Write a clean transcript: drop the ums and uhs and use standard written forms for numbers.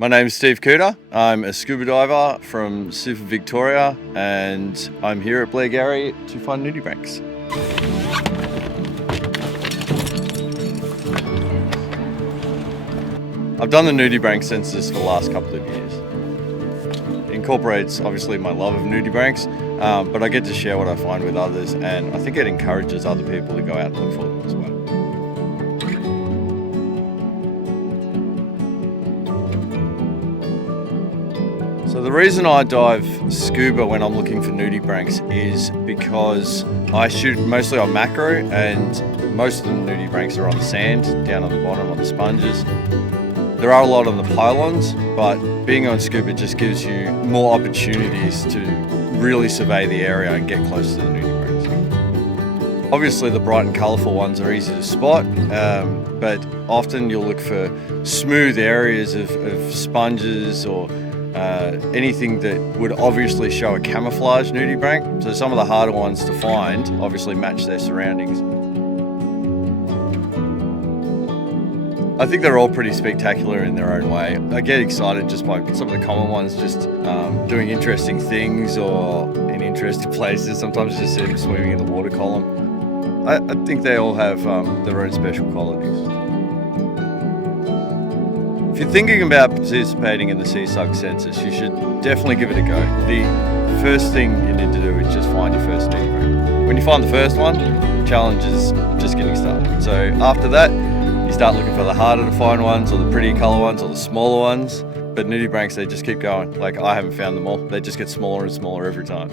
My name is Steve Kuiter. I'm a scuba diver from Super Victoria, and I'm here at Blairgowrie to find nudibranchs. I've done the Nudibranch census for the last couple of years. It incorporates obviously my love of nudibranchs, but I get to share what I find with others, and I think it encourages other people to go out and look for them as well. So the reason I dive scuba when I'm looking for nudibranchs is because I shoot mostly on macro, and most of the nudibranchs are on the sand, down on the bottom on the sponges. There are a lot on the pylons, but being on scuba just gives you more opportunities to really survey the area and get close to the nudibranchs. Obviously the bright and colourful ones are easy to spot, but often you'll look for smooth areas of sponges or anything that would obviously show a camouflage nudibranch. So some of the harder ones to find obviously match their surroundings. I think they're all pretty spectacular in their own way. I get excited just by some of the common ones just doing interesting things or in interesting places. Sometimes just see them swimming in the water column. I think they all have their own special qualities. If you're thinking about participating in the Sea Slug Census, you should definitely give it a go. The first thing you need to do is just find your first nudibranch. When you find the first one, the challenge is just getting started. So after that, you start looking for the harder to find ones, or the pretty colour ones, or the smaller ones. But nudibranchs, they just keep going. Like, I haven't found them all. They just get smaller and smaller every time.